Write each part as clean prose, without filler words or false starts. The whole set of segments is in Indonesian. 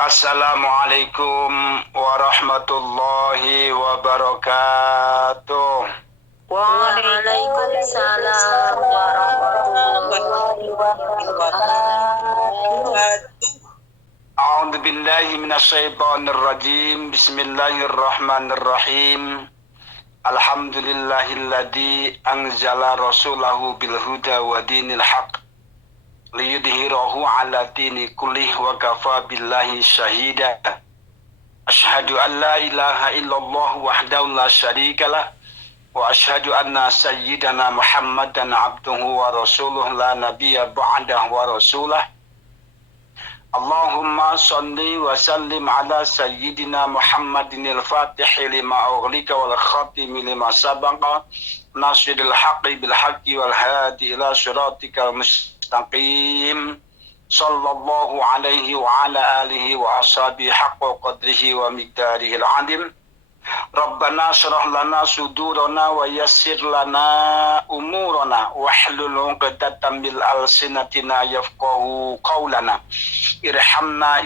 Assalamualaikum warahmatullahi wabarakatuh. Waalaikumsalam warahmatullahi wabarakatuh. A'udzu billahi minasyaitonir rajim. Bismillahirrahmanirrahim. Alhamdulillahilladzi anzala rasulahu bil huda wa dinil haqq liyudhhirahu 'ala dini kullih wa kafa billahi syahida. Asyhadu an la ilaha illallah wahdahu la syarikalah wa asyhadu anna sayyidana Muhammadan abduhu wa rasuluh la nabiyya ba'dahu wa rasulah. Allahumma salli wa sallim ala sayyidina Muhammadin al-Fatih lima ughliqa wal khatimi lima sabaqa nasiril haqqi bil haqqi wal hadi ila siratikal mustaqim sallallahu alaihi wa ala alihi wa ashabihi haqqa qadrihi wa miqdarihil azim. Rabbana syrah lana sudurana wa yassir lana umurana wahlul 'uqdatam min alsinatina yafqahu qawlana. Irhamna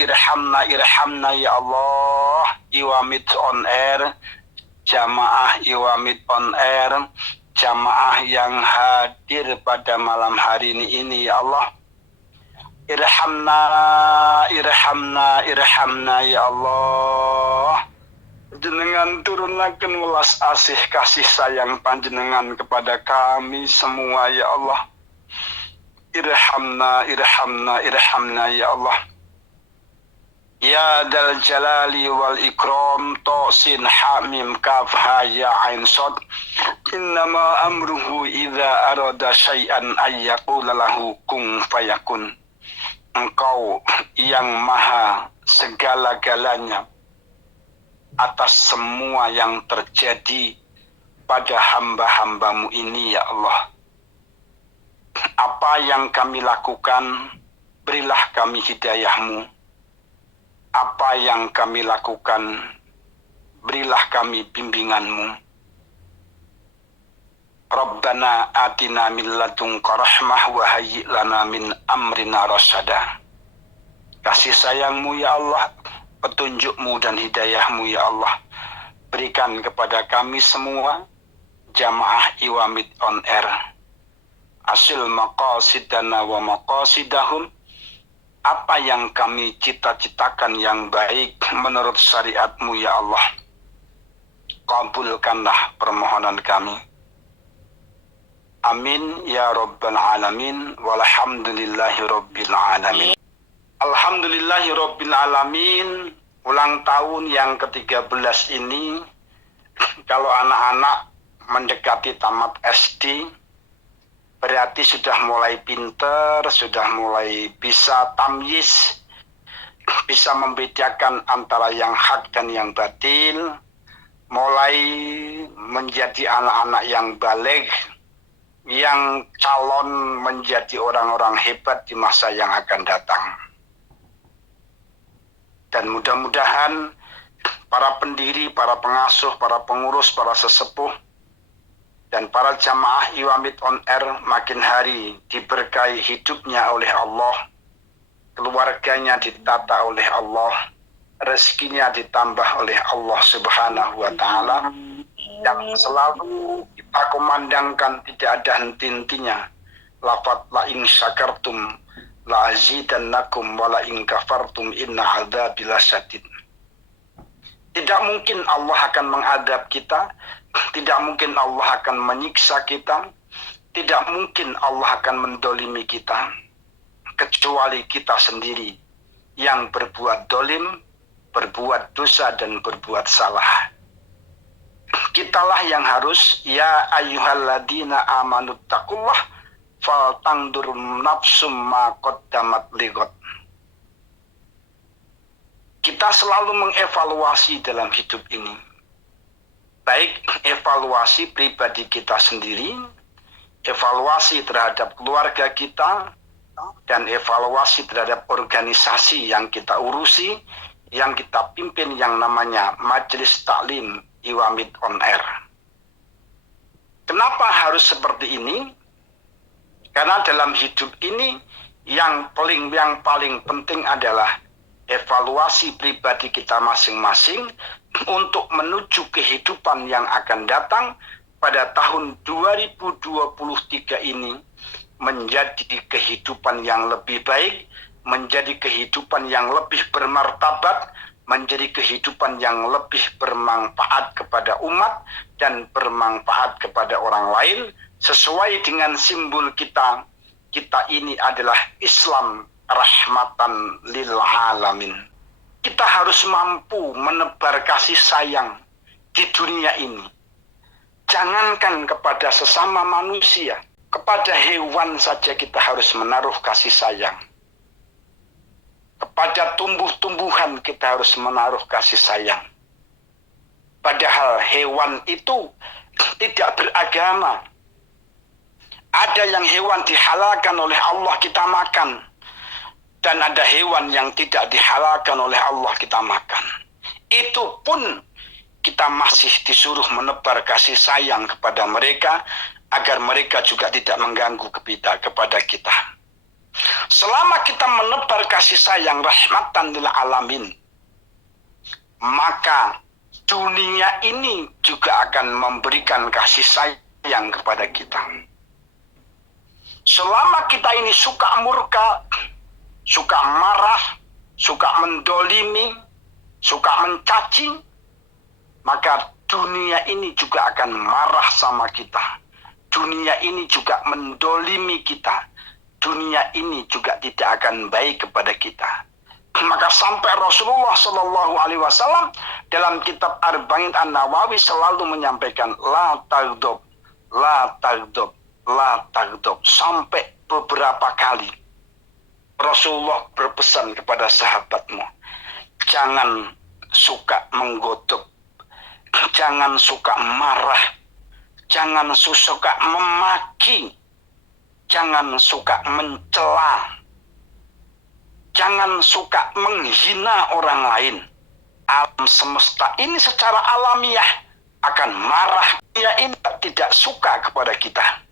ya Allah. Iwamid on air, jamaah Iwamid on air, jamaah yang hadir pada malam hari ini ya Allah. Irhamna ya Allah. Jenengan turunaken welas asih kasih sayang panjenengan kepada kami semua ya Allah. Irhamna ya Allah. Ya dal jalali wal ikram tosin hamim kaf ha ya ain sad. Innama amruhu idza arada syai'an ayyaqula lahu kun fayakun. Engkau yang maha segala-galanya atas semua yang terjadi pada hamba-hambamu ini ya Allah. Apa yang kami lakukan, berilah kami hidayahmu. Apa yang kami lakukan, berilah kami bimbinganmu. Rabbana atina min ladunka rahmah wa hayyi' lana min amrina rasyada. Kasih sayangmu ya Allah, petunjukmu dan hidayahmu ya Allah, berikan kepada kami semua jamaah Iwamid on air. Asil maqasidana wa maqasidahum, apa yang kami cita-citakan yang baik menurut syariatmu ya Allah, kabulkanlah permohonan kami. Amin ya rabbal alamin walhamdulillahi rabbil alamin. Alhamdulillahi rabbil alamin. Ulang tahun yang ke-13 ini, kalau anak-anak mendekati tamat SD, berarti sudah mulai pinter, sudah mulai bisa tamyiz, bisa membedakan antara yang hak dan yang batil, mulai menjadi anak-anak yang baligh, yang calon menjadi orang-orang hebat di masa yang akan datang. Dan mudah-mudahan para pendiri, para pengasuh, para pengurus, para sesepuh, dan para jamaah Iwamid on air makin hari diberkahi hidupnya oleh Allah, keluarganya ditata oleh Allah, rezekinya ditambah oleh Allah Subhanahu wa Ta'ala, yang selalu kita kumandangkan tidak ada henti-hentinya. Lafaz la in syakartum la azidannakum wa la in kafartum inna adzabi lasyadid. Tidak mungkin Allah akan mengadab kita, tidak mungkin Allah akan menyiksa kita, tidak mungkin Allah akan mendolimi kita, kecuali kita sendiri yang berbuat dolim, berbuat dosa dan berbuat salah. Kitalah yang harus ya ayyuhalladzina amanu taqullah fal tangdur nafsum ma qaddamat lighad. Kita selalu mengevaluasi dalam hidup ini. Baik evaluasi pribadi kita sendiri, evaluasi terhadap keluarga kita, dan evaluasi terhadap organisasi yang kita urusi, yang kita pimpin, yang namanya Majelis Taklim Iwamid on Air. Kenapa harus seperti ini? Karena dalam hidup ini yang paling penting adalah evaluasi pribadi kita masing-masing untuk menuju kehidupan yang akan datang pada tahun 2023 ini menjadi kehidupan yang lebih baik, menjadi kehidupan yang lebih bermartabat, menjadi kehidupan yang lebih bermanfaat kepada umat dan bermanfaat kepada orang lain sesuai dengan simbol kita. Kita ini adalah Islam rahmatan lil alamin. Kita harus mampu menebar kasih sayang di dunia ini. Jangankan kepada sesama manusia, kepada hewan saja kita harus menaruh kasih sayang. Kepada tumbuh-tumbuhan kita harus menaruh kasih sayang. Padahal hewan itu tidak beragama. Ada yang hewan dihalalkan oleh Allah kita makan. Dan ada hewan yang tidak dihalalkan oleh Allah kita makan. Itu pun kita masih disuruh menebar kasih sayang kepada mereka agar mereka juga tidak mengganggu kepada kita. Selama kita menebar kasih sayang rahmatan lil alamin, maka dunia ini juga akan memberikan kasih sayang kepada kita. Selama kita ini suka murka, suka marah, suka mendolimi, suka mencaci, maka dunia ini juga akan marah sama kita. Dunia ini juga mendolimi kita. Dunia ini juga tidak akan baik kepada kita. Maka sampai Rasulullah Shallallahu Alaihi Wasallam dalam kitab Arba'in An-Nawawi selalu menyampaikan la tagdob, la tagdob, la tagdob, sampai beberapa kali Rasulullah berpesan kepada sahabatmu, jangan suka menggodok, jangan suka marah, jangan suka memaki, jangan suka mencela, jangan suka menghina orang lain. Alam semesta ini secara alamiah akan marah. Dia ini tidak suka kepada kita.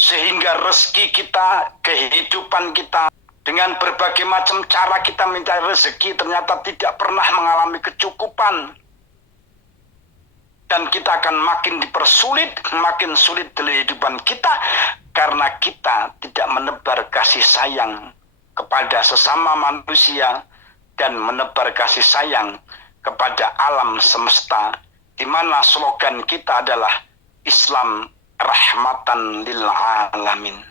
Sehingga rezeki kita, kehidupan kita, dengan berbagai macam cara kita mencari rezeki ternyata tidak pernah mengalami kecukupan. Dan kita akan makin dipersulit, makin sulit dalam kehidupan kita karena kita tidak menebar kasih sayang kepada sesama manusia dan menebar kasih sayang kepada alam semesta, di mana slogan kita adalah Islam rahmatan lil alamin.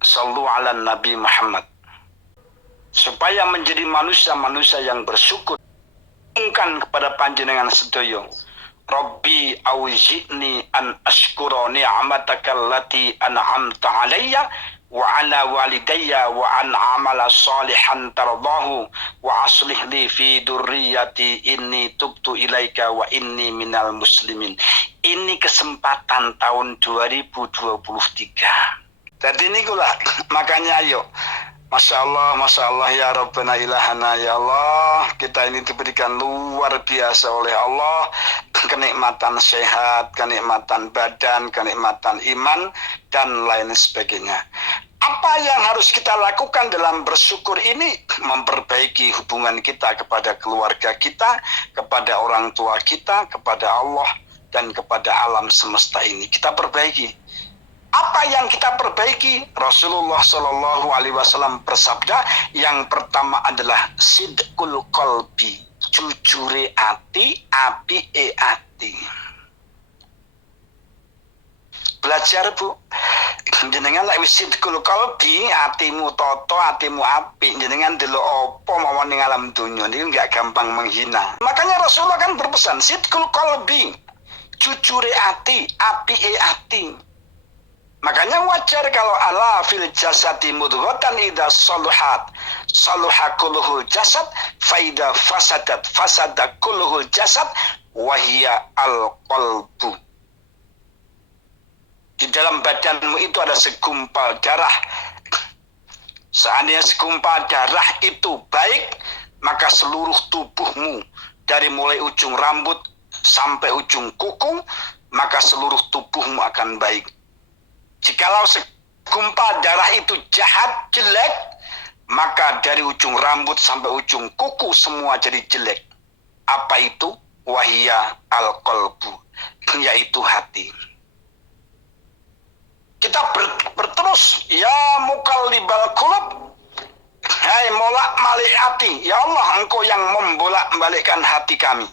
Sallu ala Nabi Muhammad. Supaya menjadi manusia-manusia yang bersyukur, kepada panjenengan sedoyo, Rabbi auzi'ni an ashkura ni'mataka allati an'amta alayya wa ala walidayya wa an amala salihan tardahu wa aslih li fi durriyati inni tubtu ilaika wa inni minal muslimin. Ini kesempatan tahun 2023. Jadi ini gula, makanya ayo Masya Allah ya Rabbana ilahana ya Allah, kita ini diberikan luar biasa oleh Allah, kenikmatan sehat, kenikmatan badan, kenikmatan iman, dan lain sebagainya. Apa yang harus kita lakukan dalam bersyukur ini? Memperbaiki hubungan kita kepada keluarga kita, kepada orang tua kita, kepada Allah, dan kepada alam semesta ini. Kita perbaiki. Apa yang kita perbaiki? Rasulullah Shallallahu Alaihi Wasallam bersabda, yang pertama adalah sidqul qalbi, jujure ati, apike ati. Belajar Bu, jenengan lek wis sidqul qalbi, atimu toto, atimu api, jenengan delok apa mawon ning alam dunya niki enggak gampang menghina. Makanya Rasulullah kan berpesan sidqul qalbi, jujure ati, apike ati. Makanya wajar kalau ala fil jasadi mudghatan idza saluhat saluha kulluhul jasad fa idza fasadat fasada kulluhul jasad wa hiya al qalbu. Di dalam badanmu itu ada segumpal darah. Seandainya segumpal darah itu baik, maka seluruh tubuhmu dari mulai ujung rambut sampai ujung kuku, maka seluruh tubuhmu akan baik. Jikalau segumpal darah itu jahat, jelek, maka dari ujung rambut sampai ujung kuku semua jadi jelek. Apa itu? Wahia al-qalbu, yaitu hati. Kita berterus, ya mukallibal qulub, hai molak malik hati, ya Allah, engkau yang membolak-balikkan hati kami.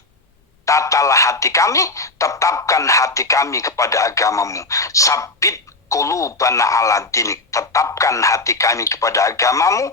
Tatalah hati kami, tetapkan hati kami kepada agamamu. Sabit qulubana ala dinik, tetapkan hati kami kepada agamamu.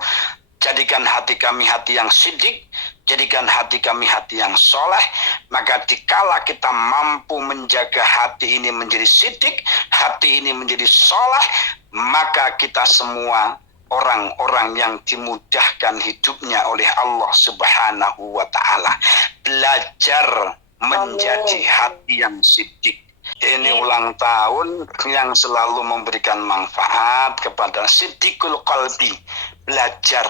Jadikan hati kami hati yang sidik, jadikan hati kami hati yang soleh. Maka dikala kita mampu menjaga hati ini menjadi sidik, hati ini menjadi soleh, maka kita semua orang-orang yang dimudahkan hidupnya oleh Allah Subhanahu wa ta'ala. Belajar menjadi hati yang sidik. Ini ulang tahun yang selalu memberikan manfaat kepada siddiqul qalbi. Belajar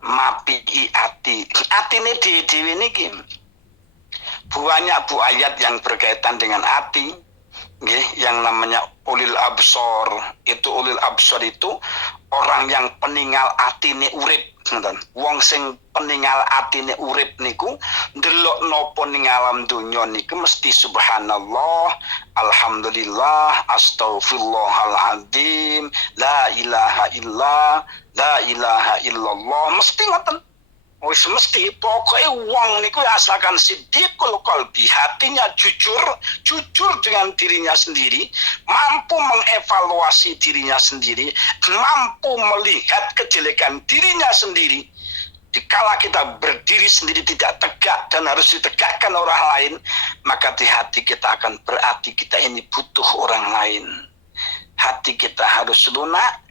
mapi hati. Hati ini di ini banyak bu ayat yang berkaitan dengan hati. Yang namanya ulil absor. Ulil absor itu orang yang peninggal atine urip. Wong sing peninggal atine urip niku ndelok napa ning alam donya niku mesti subhanallah, alhamdulillah, astaghfirullahaladzim, la ilaha illallah, mesti ngoten. Wis mesti pokoknya wong niku asalkan siddiqul qalbi, hatinya jujur dengan dirinya sendiri, mampu mengevaluasi dirinya sendiri, mampu melihat kejelekan dirinya sendiri. Dikala kita berdiri sendiri tidak tegak dan harus ditegakkan orang lain, maka di hati kita akan berarti kita ini butuh orang lain. Hati kita harus lunak,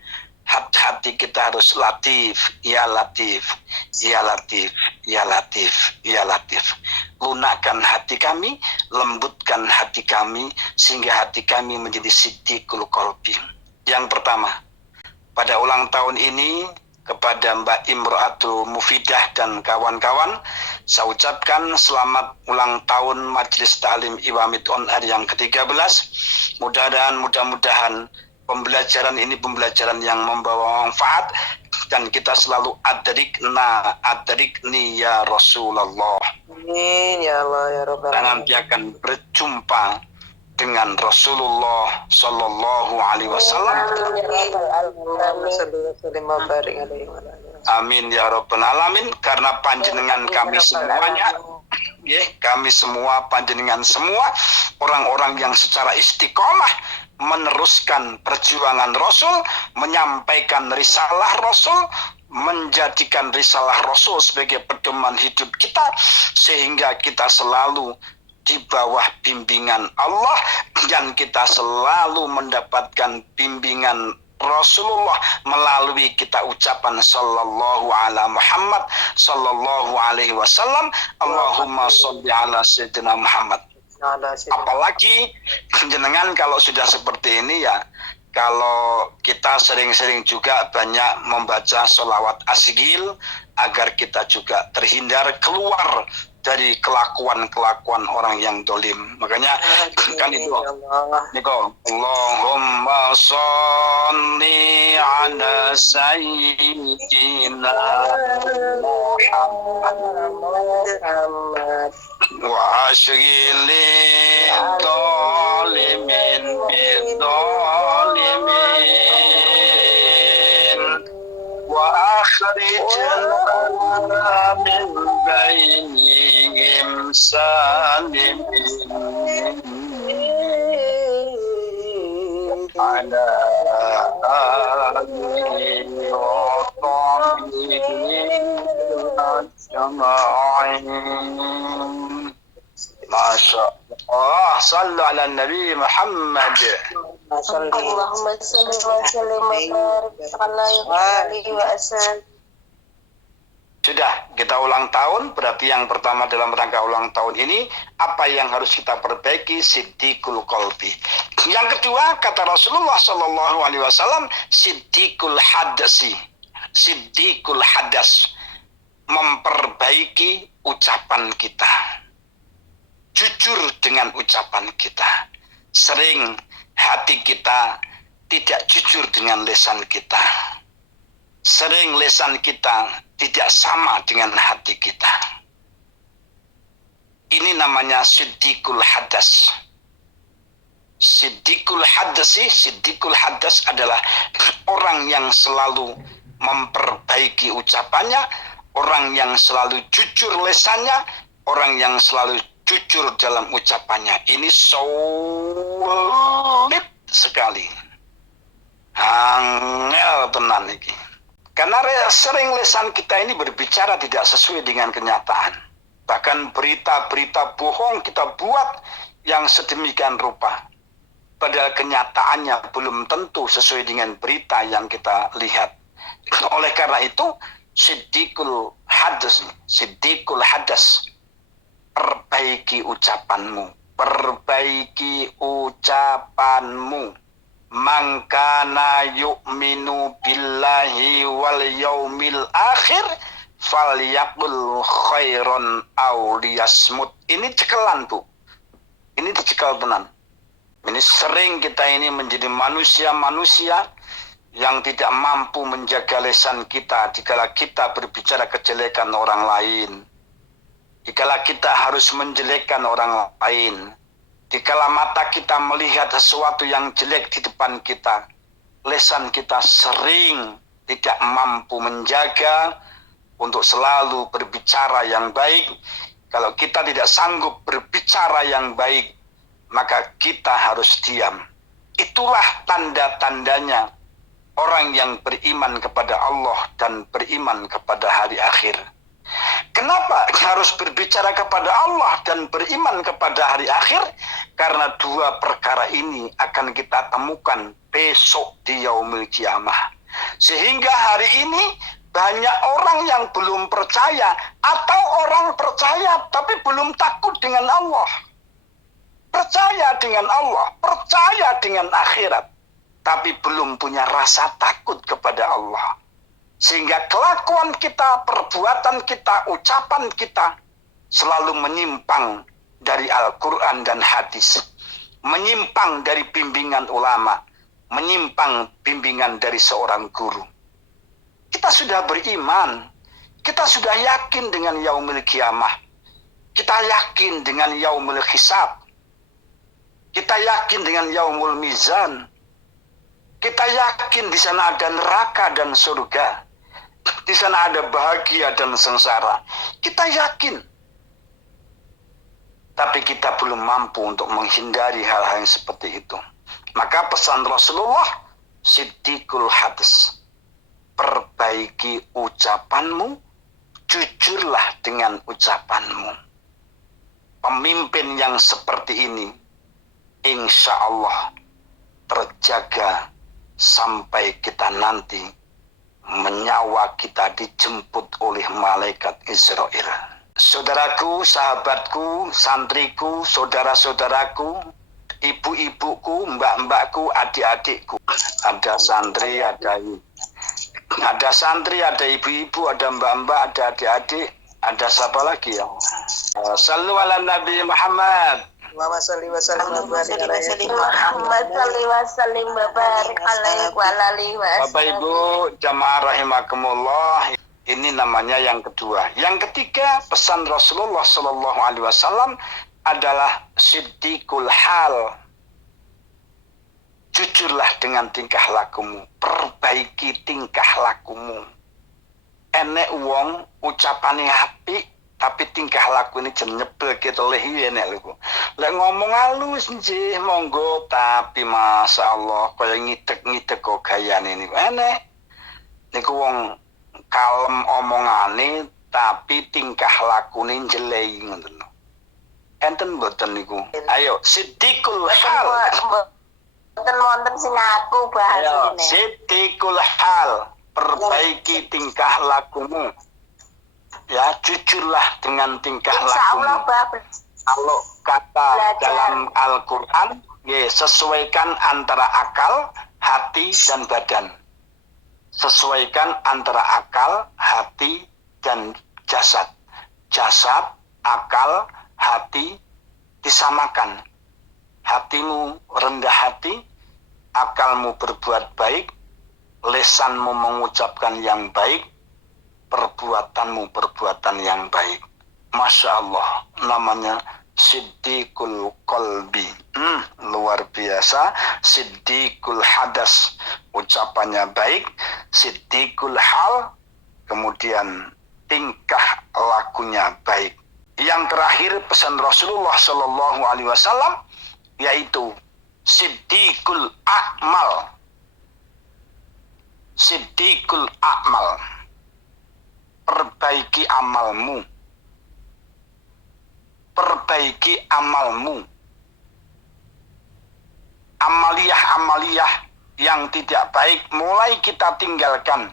hati kita harus latif, ya latif, ya latif, ya latif, ya latif. Lunakkan hati kami, lembutkan hati kami, sehingga hati kami menjadi siddiqul qalbi. Yang pertama, pada ulang tahun ini, kepada Mbak Imro'atul Mufidah dan kawan-kawan, saya ucapkan selamat ulang tahun Majelis Ta'lim Iwamid On Air yang ke-13. Mudah-mudahan pembelajaran ini pembelajaran yang membawa manfaat, dan kita selalu adrikni ya Rasulullah. Amin ya Allah ya Rabbal alamin. Nanti akan berjumpa dengan Rasulullah Sallallahu Alaihi Wasallam. Amin ya Rabbal alamin. Karena panjenengan kami semuanya, kami semua, panjenengan semua orang-orang yang secara istiqomah meneruskan perjuangan Rasul, menyampaikan risalah Rasul, menjadikan risalah Rasul sebagai pedoman hidup kita, sehingga kita selalu di bawah bimbingan Allah, dan kita selalu mendapatkan bimbingan Rasulullah melalui kita ucapan sallallahu ala Muhammad sallallahu alaihi wasallam, Allahumma sholli ala sayyidina Muhammad. Apalagi jenengan kalau sudah seperti ini ya, kalau kita sering-sering juga banyak membaca sholawat asgil agar kita juga terhindar keluar dari kelakuan orang yang dolim. Makanya kan itu Niko, Allahumma sholli ala sayyidina Muhammad wa ashghili dhalimin bidhalimin wa akhrijna min bainihim salimin ala alihi wa sahbihi ajma'in. Masya Allah, sallu ala Nabi Muhammad. Allahumma salli wa sallim wa barik wa sallam. Sudah, kita ulang tahun, berarti yang pertama dalam rangka ulang tahun ini, apa yang harus kita perbaiki? Siddiqul qalbi. Yang kedua, kata Rasulullah Sallallahu Alaihi Wasallam, siddiqul hadasi. Siddiqul hadas, memperbaiki ucapan kita. Jujur dengan ucapan kita. Sering hati kita tidak jujur dengan lisan kita. sering lisan kita tidak sama dengan hati kita. Ini namanya siddiqul hadas. Siddiqul hadas adalah orang yang selalu memperbaiki ucapannya, orang yang selalu jujur lisannya, orang yang selalu jujur dalam ucapannya. Ini sulit sekali. Angel tenan iki. Karena sering lisan kita ini berbicara tidak sesuai dengan kenyataan. Bahkan berita-berita bohong kita buat yang sedemikian rupa. Padahal kenyataannya belum tentu sesuai dengan berita yang kita lihat. Oleh karena itu, siddiqul hadas. Perbaiki ucapanmu. Mangkana yu'minu billahi wal yaumil akhir falyaqul khairon aw liyasmut. Ini cekelan, Bu. Ini dicekal tenan. Ini sering kita ini menjadi manusia-manusia yang tidak mampu menjaga lisan kita dikala kita berbicara kejelekan orang lain. Dikala kita harus menjelekkan orang lain. Dikala mata kita melihat sesuatu yang jelek di depan kita, lisan kita sering tidak mampu menjaga untuk selalu berbicara yang baik. Kalau kita tidak sanggup berbicara yang baik, maka kita harus diam. Itulah tanda-tandanya orang yang beriman kepada Allah dan beriman kepada hari akhir. Kenapa harus berbicara kepada Allah dan beriman kepada hari akhir? Karena dua perkara ini akan kita temukan besok di yaumil qiyamah. Sehingga hari ini banyak orang yang belum percaya atau orang percaya tapi belum takut dengan Allah. Percaya dengan Allah, percaya dengan akhirat, tapi belum punya rasa takut kepada Allah. Sehingga kelakuan kita, perbuatan kita, ucapan kita selalu menyimpang dari Al-Quran dan hadis. Menyimpang dari bimbingan ulama, menyimpang bimbingan dari seorang guru. Kita sudah beriman, kita sudah yakin dengan yaumil qiyamah, kita yakin dengan yaumil hisab, kita yakin dengan yaumul mizan, kita yakin di sana ada neraka dan surga, di sana ada bahagia dan sengsara. Kita yakin, tapi kita belum mampu untuk menghindari hal-hal yang seperti itu. Maka pesan Rasulullah, siddiqul hadas. Perbaiki ucapanmu, jujurlah dengan ucapanmu. Pemimpin yang seperti ini, insya Allah terjaga sampai kita nanti menyawa kita dijemput oleh malaikat Israel. Saudaraku, sahabatku, santriku, saudara-saudaraku, ibu-ibuku, mbak-mbakku, adik-adikku. Ada santri, ada ibu-ibu, ada mbak-mbak, ada adik-adik, ada siapa lagi ya? Sallu ala Nabi Muhammad. Allahumma salli wa sallim wa barik alaihi Bapak Ibu jamaah rahimakumullah, ini namanya yang kedua. Yang ketiga, pesan Rasulullah Sallallahu Alaihi Wasallam adalah siddiqul hal. Jujurlah dengan tingkah lakumu, perbaiki tingkah lakumu. Enek wong ucapane apik tapi tingkah laku ini jen nyebel kita lehi enek lho. Lek ngomong halus nggih monggo, tapi masyaallah kaya ngitek-ngitek kok gayane niku enek. Niku wong kalem omongane tapi tingkah lakune jelek ngoten lho. Enten mboten niku. Ayo siddiqul hal. Wonten sing aku bahas ini. Siddiqul hal, perbaiki tingkah lakumu. Ya, jujurlah dengan tingkah lakumu. Kalau kata dalam Al-Quran, ya, sesuaikan antara akal, hati, dan badan. Sesuaikan antara akal, hati, dan jasad. Jasad, akal, hati disamakan. Hatimu rendah hati, akalmu berbuat baik, Lesanmu mengucapkan yang baik, perbuatanmu perbuatan yang baik. Masya Allah, namanya Siddiqul Qalbi. Luar biasa. Siddiqul Hadas, ucapannya baik. Siddiqul Hal, kemudian tingkah lakunya baik. Yang terakhir pesan Rasulullah Shallallahu Alaihi Wasallam yaitu Siddiqul A'mal. Siddiqul A'mal, perbaiki amalmu. Perbaiki amalmu. Amaliyah-amaliyah yang tidak baik mulai kita tinggalkan.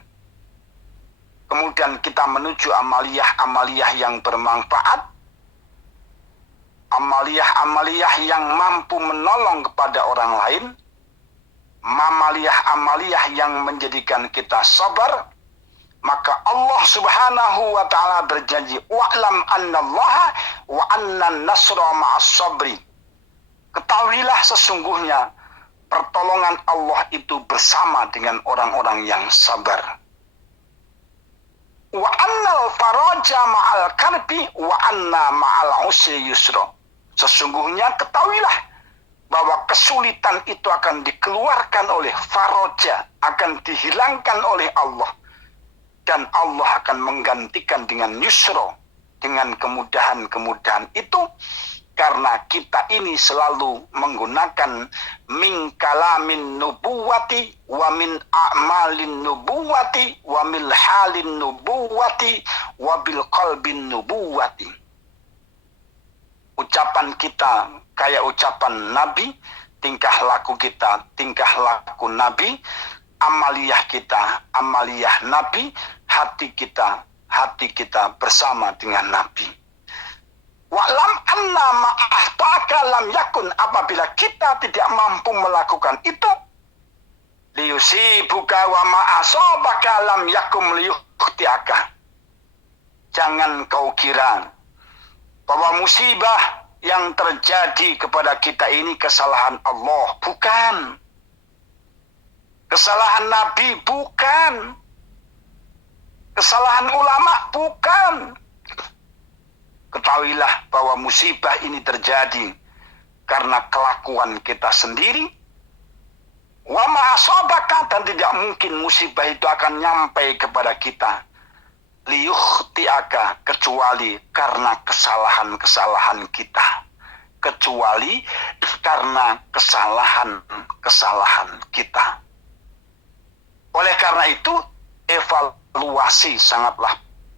Kemudian kita menuju amaliyah-amaliyah yang bermanfaat. Amaliyah-amaliyah yang mampu menolong kepada orang lain. Amaliyah-amaliyah yang menjadikan kita sabar. Maka Allah Subhanahu wa ta'ala berjanji, wa'lam annallaha wa annan nasra ma'as sabri. Ketahuilah sesungguhnya pertolongan Allah itu bersama dengan orang-orang yang sabar. Wa annal faraja ma'al karbi wa anna ma'al usri yusra. Sesungguhnya ketahuilah bahwa kesulitan itu akan dikeluarkan oleh faraja, akan dihilangkan oleh Allah. Dan Allah akan menggantikan dengan yusro, dengan kemudahan-kemudahan itu, karena kita ini selalu menggunakan min kalamin nubuwati wa min a'malin nubuwati wa min halin nubuwati wa bil qalbin nubuwati. Ucapan kita kayak ucapan Nabi, tingkah laku kita tingkah laku Nabi, amaliyah kita amaliyah Nabi, hati kita bersama dengan Nabi. Wa'lam anna ma'ahtaka lam yakun, apabila kita tidak mampu melakukan itu, liyusibuka wa ma'asobaka lam yakum liyukhtiaka. Jangan kau kira bahwa musibah yang terjadi kepada kita ini kesalahan Allah, bukan. Kesalahan Nabi, bukan. Kesalahan ulama, bukan. Ketahuilah bahwa musibah ini terjadi karena kelakuan kita sendiri. Wa ma'asabaka, dan tidak mungkin musibah itu akan nyampai kepada kita. Liyukhtiaka, kecuali karena kesalahan-kesalahan kita. Kecuali karena kesalahan-kesalahan kita. Oleh karena itu, evaluasi sangatlah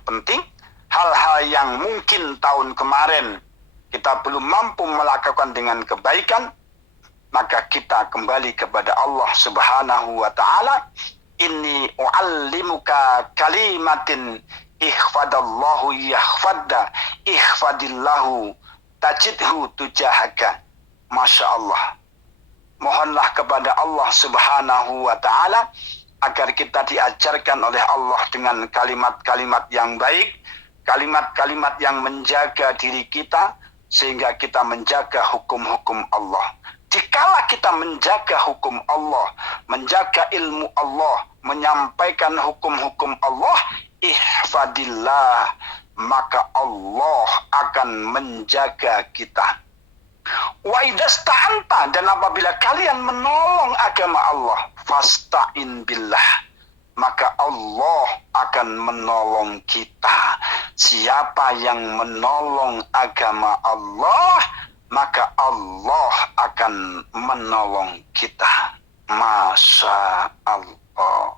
penting. Hal-hal yang mungkin tahun kemarin kita belum mampu melakukan dengan kebaikan, maka kita kembali kepada Allah Subhanahu wa ta'ala. Inni u'allimuka kalimatin ihfadallahu yahfadda ihfadillahu tajidhu tujahaka. Masya Allah. Mohonlah kepada Allah Subhanahu wa ta'ala agar kita diajarkan oleh Allah dengan kalimat-kalimat yang baik, kalimat-kalimat yang menjaga diri kita, sehingga kita menjaga hukum-hukum Allah. Dikala kita menjaga hukum Allah, menjaga ilmu Allah, menyampaikan hukum-hukum Allah, ihfadillah, maka Allah akan menjaga kita. Wa idasta'anta, dan apabila kalian menolong agama Allah, fasta'in billah, maka Allah akan menolong kita. Siapa yang menolong agama Allah, maka Allah akan menolong kita. Masya Allah.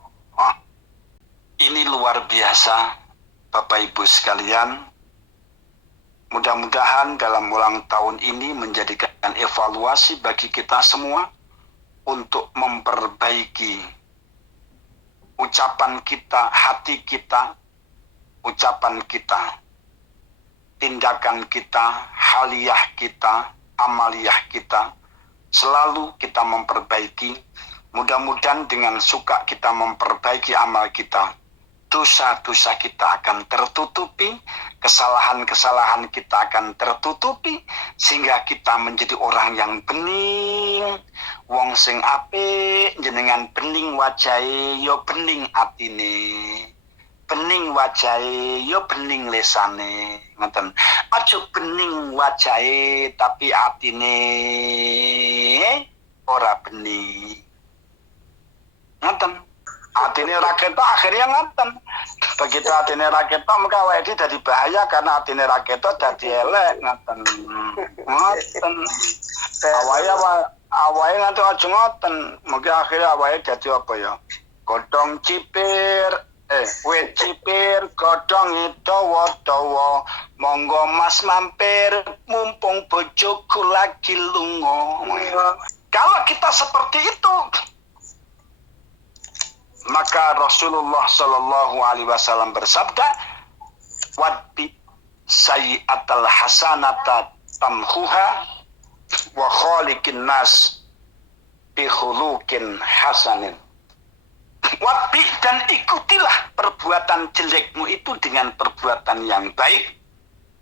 Ini luar biasa, Bapak Ibu sekalian. Mudah-mudahan dalam ulang tahun ini menjadikan evaluasi bagi kita semua untuk memperbaiki ucapan kita, hati kita, ucapan kita, tindakan kita, haliyah kita, amaliyah kita. Selalu kita memperbaiki. Mudah-mudahan dengan suka kita memperbaiki amal kita, dosa-dosa kita akan tertutupi, kesalahan-kesalahan kita akan tertutupi, sehingga kita menjadi orang yang bening, Wong sing apik jenengan bening wajahe ya bening atine. Bening wajahe ya bening lesane. Ngoten. Aja bening wajahe tapi atine ora bening. Ngoten. Atine ra ketok akhirnya ngoten. Begitu atine ra ketok maka awake dadi bahaya karena atine ra ketok dadi elek ngoten. Ngoten. Awake nganti aja ngoten, mungkin akhirnya awake dadi apa ya? Godhong cipir, wit cipir, godhong dawa-dawa, monggo Mas mampir, mumpung bojoku lagi lunga. Kalau kita seperti itu, maka Rasulullah Shallallahu Alaihi Wasallam bersabda, "Wadbi sayyi'atal hasanata tamhuha wa khaliqin nas bi khuluqin hasanin." Wadbi, dan ikutilah perbuatan jelekmu itu dengan perbuatan yang baik,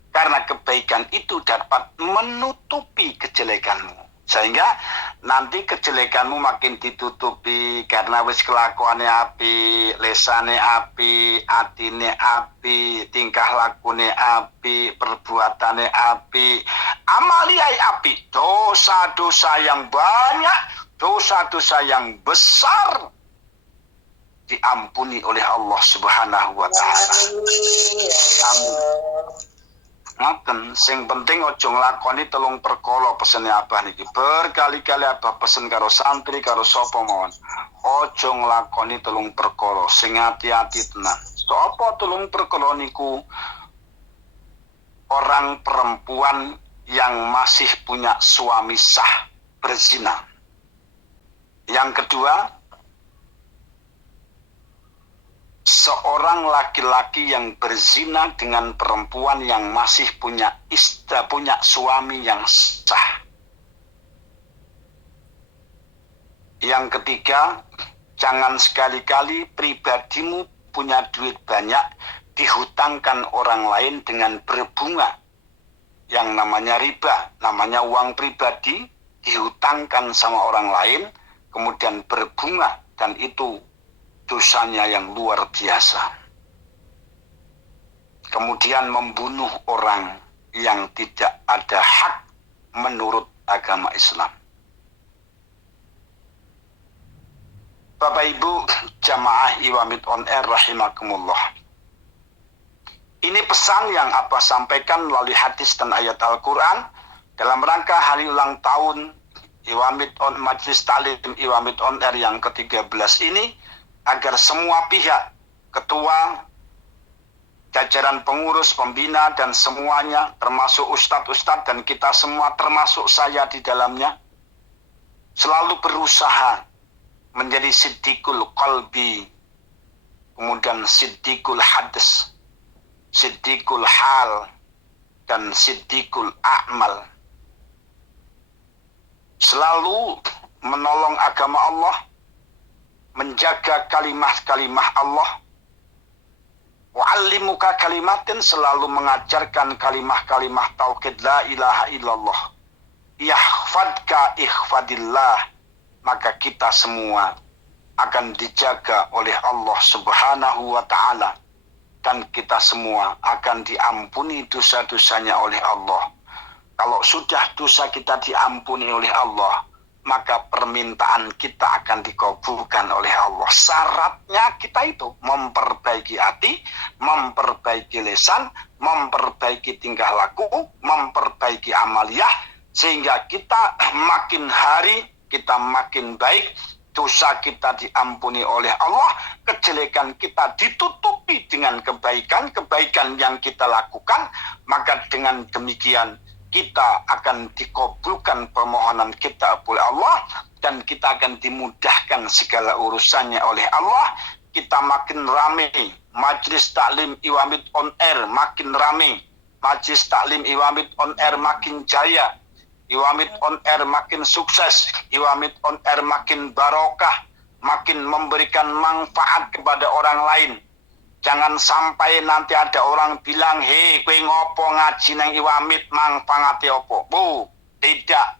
karena kebaikan itu dapat menutupi kejelekanmu. Sehingga nanti kejelekanmu makin ditutupi karena wis kelakuane api, lesane api, atine api, tingkah lakune api, perbuatane api, amaliai api, dosa-dosa yang banyak, dosa-dosa yang besar diampuni oleh Allah Subhanahu wa taala. Amin. Ngaten, sing penting ojo nglakoni 3 perkara pesene Abah niki. Berkali-kali Abah pesen karo santri karo sapa mawon. Ojo nglakoni 3 perkara, sing hati-hati tenan. Sapa 3 perkara niku? Orang perempuan yang masih punya suami sah berzina. Yang kedua, seorang laki-laki yang berzina dengan perempuan yang masih punya suami yang sah. Yang ketiga, jangan sekali-kali pribadimu punya duit banyak dihutangkan orang lain dengan berbunga. Yang namanya riba, namanya uang pribadi dihutangkan sama orang lain kemudian berbunga, dan itu dosanya yang luar biasa. Kemudian membunuh orang yang tidak ada hak menurut agama Islam. Bapak Ibu jamaah Iwamid on Air rahimakumullah. Ini pesan yang Abah sampaikan melalui hadis dan ayat Al-Quran dalam rangka hari ulang tahun Majelis Ta'lim Iwamid on Air yang ke-13 ini, agar semua pihak, ketua, jajaran pengurus, pembina, dan semuanya, termasuk ustadz-ustadz dan kita semua, termasuk saya di dalamnya, selalu berusaha menjadi siddiqul qalbi, kemudian siddiqul hadas, siddiqul hal, dan siddiqul a'mal. Selalu menolong agama Allah, menjaga kalimah-kalimah Allah. Wa'allimuka kalimatin, selalu mengajarkan kalimah-kalimah tauhid la ilaha illallah. Yahfadka ihfadillah, maka kita semua akan dijaga oleh Allah Subhanahu wa ta'ala, dan kita semua akan diampuni dosa-dosanya oleh Allah. Kalau sudah dosa kita diampuni oleh Allah, maka permintaan kita akan dikabulkan oleh Allah. Syaratnya kita itu memperbaiki hati, memperbaiki lisan, memperbaiki tingkah laku, memperbaiki amaliyah, sehingga kita makin hari kita makin baik, dosa kita diampuni oleh Allah, kejelekan kita ditutupi dengan kebaikan yang kita lakukan, maka dengan demikian kita akan dikabulkan permohonan kita oleh Allah, dan kita akan dimudahkan segala urusannya oleh Allah. Kita makin ramai, Majelis Ta'lim Iwamid on Air makin ramai, Majelis Ta'lim Iwamid on Air makin jaya, Iwamid on Air makin sukses, Iwamid on Air makin barokah, makin memberikan manfaat kepada orang lain. Jangan sampai nanti ada orang bilang, hei, kowe ngopo ngaji nang Iwamid, manfaate opo? Bu, tidak.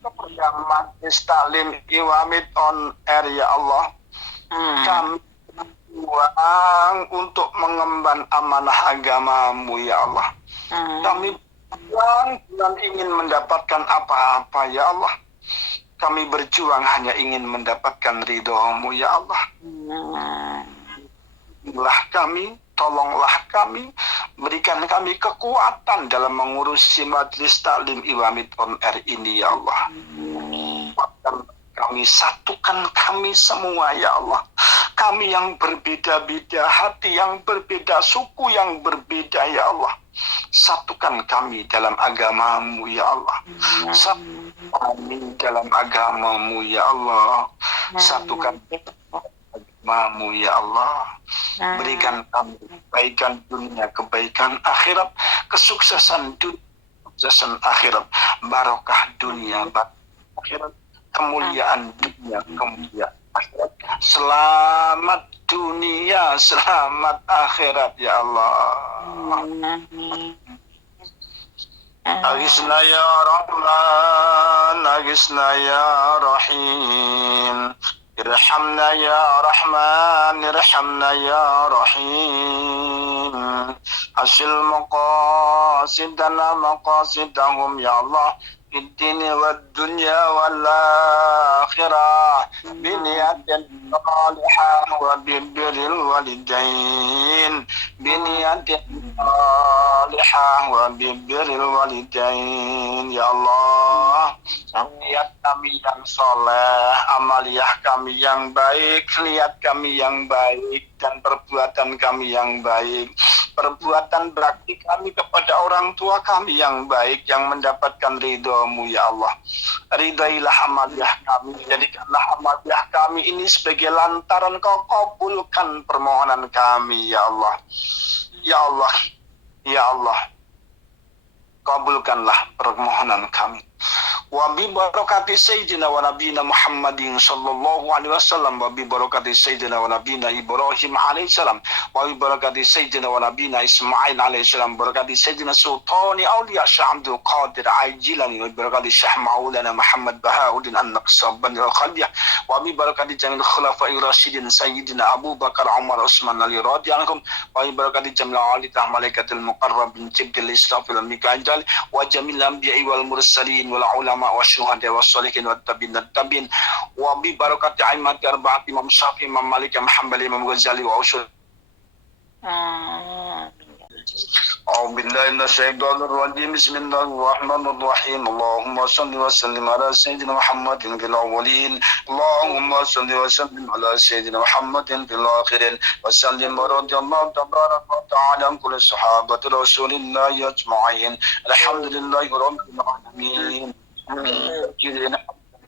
kepada Majelis Taklim Iwamid on Air ya Allah. Kami berjuang untuk mengemban amanah agama-Mu ya Allah. Kami berjuang dan ingin mendapatkan apa-apa ya Allah. Kami berjuang hanya ingin mendapatkan ridho-Mu ya Allah. Tolonglah kami, berikan kami kekuatan dalam mengurusi Majelis Taklim Iwamid on Air ini ya Allah. Kuatkan kami, satukan kami semua ya Allah. Kami yang berbeda-beda, hati yang berbeda, suku yang berbeda ya Allah. Satukan kami dalam agama-Mu ya Allah. Satukan kami dalam agama-Mu ya Allah. Satukan agama-Mu ya Allah. Berikan kami kebaikan dunia, kebaikan akhirat, kesuksesan dunia, kesuksesan akhirat, barokah dunia, barokah akhirat, kemuliaan dunia, kemuliaan akhirat. Selamat dunia, selamat akhirat ya Allah. Agisna ya Rahman, agisna ya Rahim. Irhamna ya Rahman, irhamna ya Rahim. Hasil maqasidana maqasidahum ya Allah. Fid-dini wad-dunya wal-akhirah. Biniyatin salihah wa bibiril walidain. Biniyatin salihah wa bibiril walidain. Ya Allah, niat kami yang soleh, amaliyah kami yang baik, niat kami yang baik, dan perbuatan kami yang baik, perbuatan berakti kami kepada orang tua kami yang baik, yang mendapatkan ridho-Mu ya Allah. Ridailah amaliyah kami, jadikanlah amaliyah kami ini sebagai lantaran Kau kabulkan permohonan kami ya Allah. Ya Allah, ya Allah, kabulkanlah permohonan kami. Wa bi barakati sayyidina wa nabiyina Muhammadin sallallahu alaihi wasallam, wa bi barakati sayyidina wa nabiyina Ibrahim alaihi salam, wa bi barakati sayyidina wa nabiyina Ismail alaihi salam, barakati sayyidina sultani awliya Syekh Abdul Qadir Ajilani, wa bi barakati Syekh Maulana Muhammad Bahauddin An-Naqsabandi al-Khaliyah, wa bi barakati jamil khulafa'i rasyidin sayyidina Abu Bakar Umar Utsman Ali radhiyallahu anhum, wa bi barakati jamil alita malaikatil muqarrabin jibril israfil mikail wa jamil anbiya'i wal mursalin wal ulama wa syuhada wa sholihin wa tabi'in wa bi barakati aimati arba'ati Imam Syafi'i, Imam Malik, Imam Hanbali, Imam Ghazali wa usul. أعوذ بالله من الشيطان الرجيم بسم الله الرحمن الرحيم اللهم صل وسلم على سيدنا محمد في الأولين اللهم صل وسلم على سيدنا محمد في الآخرين وسلم ورضي الله تبارك وتعالى عن كل صحابة رسول الله أجمعين الحمد لله رب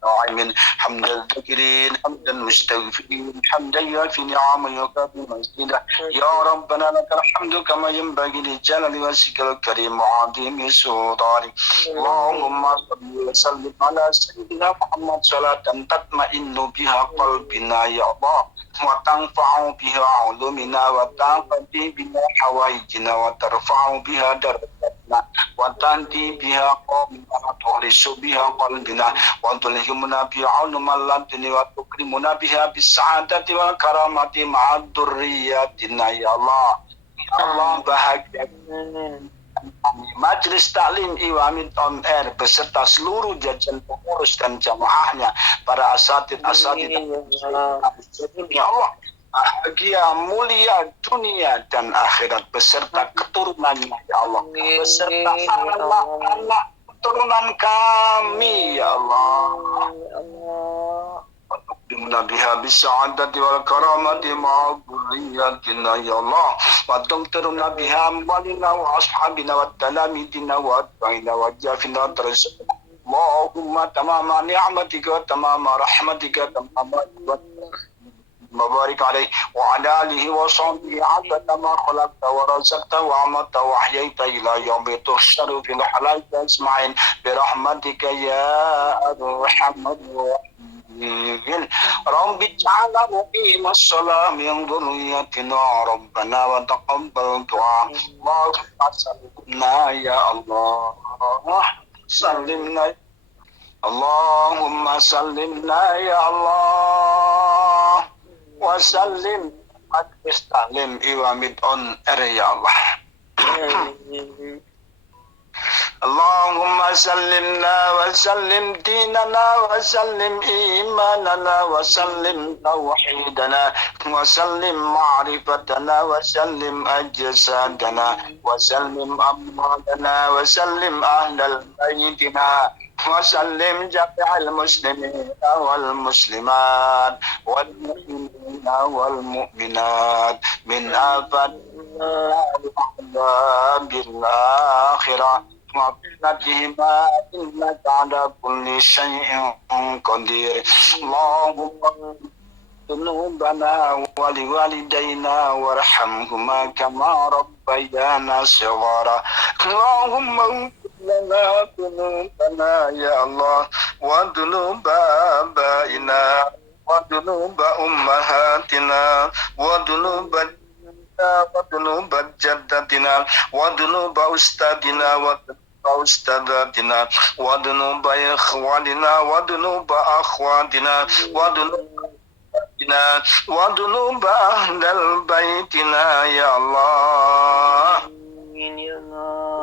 العالمين حمد الذاكرين حمد المستغفرين حمدا يوافي نعمه ويكافئ مزيدا يا ربنا لك الحمد كما ينبغي لجلال وجهك الكريم وعظيم سلطانك اللهم صل وسلم على سيدنا محمد صلاة تطمئن بها قلبنا يا الله وتنفع بها علومنا وتنقضي بها حوائجنا وترفع بها درجاتنا وتهدي بها قومنا وتخلص بها قلبنا وتلهمنا بها علم اللدن وتكرمنا بها بالسعادة والكرامة مع ذرياتنا يا الله يا الله bahagia Majelis Taklim Iwamid on Air beserta seluruh jajaran pengurus dan jamaahnya, para asatid ya Allah, bahagia mulia dunia dan akhirat beserta keturunannya ya Allah, beserta anak-anak keturunan kami ya Allah. Dimna biha bisa'adati wal karamati ma'a dhurriyyatina ya Allah wa tumtirna biha amwalina wa ashabina wa talamidina wa atba'ina wa jafina tarzaqna Allahumma tamama ni'matika tamama rahmatika tamama Mabarik alaih wa ala alihi wa sahbihi adada ma khalaqta wa razaqta wa amata wa ahyaita ila yaumi tuhsyaru fil halaika isma'in birahmatika ya arhamar rahimin Rabbi ja'ala muqima as-salam min dhurriyyatina rabbana wa taqabbal du'a Allahumma sallimna ya Allah sallimna Allahumma sallimna ya Allah wa sallim majlis taklim Iwamid on air ya Allah. Allahumma sallimna wa sallim dinana wa sallim imanana wa sallim tawhidana wa sallim ma'rifatana wa sallim ajsadana wa sallim amradana wa sallim ahlal baytina wa sallim jami'al muslimina wal muslimat wal mu'minina wal mu'minat min afat bil akhirah وَبِنَتِهِمَا إِنَّكَ عَلَى كُلِّ شَيْءٍ قَدِيرٌ اللهم ذنوبنا ولوالدينا وارحمهما كما ربيانا صغارا اللهم اغفر لنا ذنوبنا يا الله وذنوب آبائنا وذنوب أمهاتنا وذنوب جدتنا وذنوب أستاذنا وأستاذاتنا وذنوب إخواننا وذنوب أخواتنا وذنوب أهل بيتنا يا الله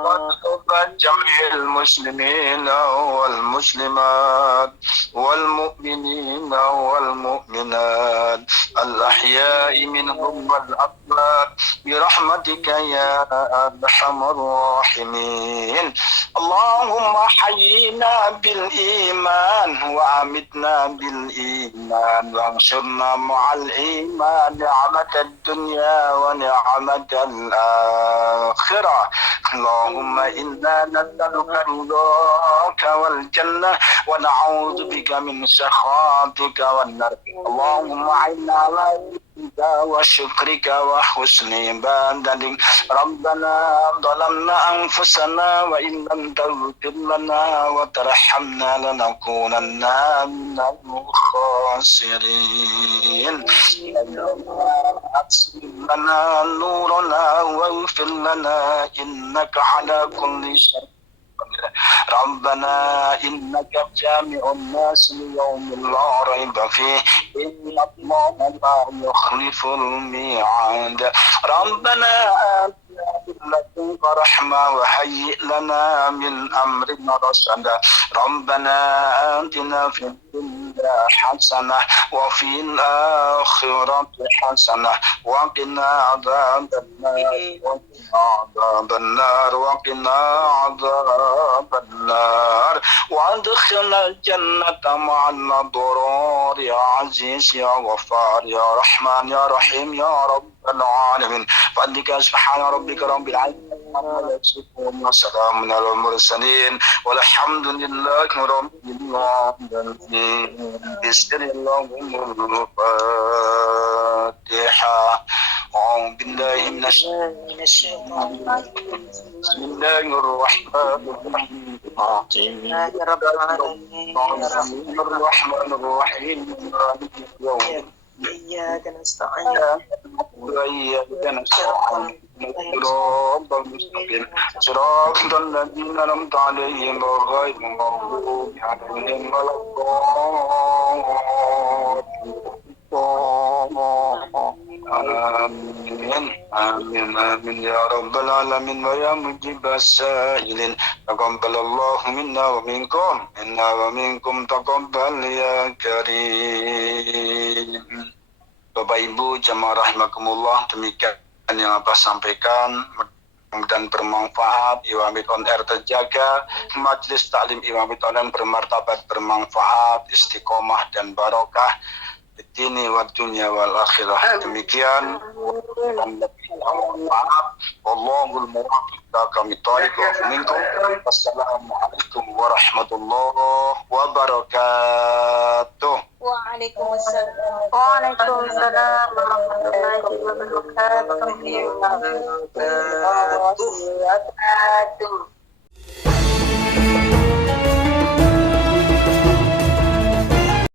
وذنوب جميع المسلمين والمسلمات والمؤمنين والمؤمنات الأحياء منهم والأموات برحمتك يا أرحم الراحمين اللهم حينا بالإيمان وأمتنا بالإيمان وانصرنا مع الإيمان نعمة الدنيا ونعمة الآخرة اللهم إنا نسألك رضاك والجنة ونعوذ بك من سخطك والنار اللهم أعنا على ذكرك وشكرك وحسن عبادتك ربنا ظلمنا أنفسنا وإن لم تغفر لنا وترحمنا لنكونن من الخاسرين أبصر لنا نورنا واغفر لنا إنك على كل شيء ربنا إنك جامع الناس ليوم لا ريب فيه إن الله لا يخلف الميعاد ربنا آتنا من لدنك رحمة وهيئ لنا من أمرنا رشدا ربنا آتنا في الدنيا حسنة وفي الآخرة حسنة وقنا عذاب النار وقنا عذاب النار وادخلنا الجنة مع الأبرار يا عزيز يا غفار يا رحمن يا رحيم يا رب العالمين فضلك سبحان ربك رب العزة عما يصفون وسلام على المرسلين والحمد لله رب العالمين بسم الله الفاتحة أعوذ بالله من الشيطان بسم الله الرحمن الرحيم الرحمن الرحيم مالك يوم إياك نستعين وإياك نستعين صراط المستقيم صراط الذين أنعمت عليهم غير المغضوب عليهم ولا الضالين آمين آمين يا رب العالمين ويا مجيب السائلين تقبل الله منا ومنكم إنا ومنكم تقبل يا كريم. Bapak Ibu jamaah rahimakumullah, demikian yang Abah sampaikan dan bermanfaat. Iwamid on air terjaga, majelis taklim Iwamid on air bermartabat, bermanfaat, istiqomah dan barokah di dini wa dunya wal akhirah. Demikian wallahul muwaffiq kami tarik wa minkum. Wassalamualaikum warahmatullahi wabarakatuh. Waalaikumsalam warahmatullahi wabarakatuh.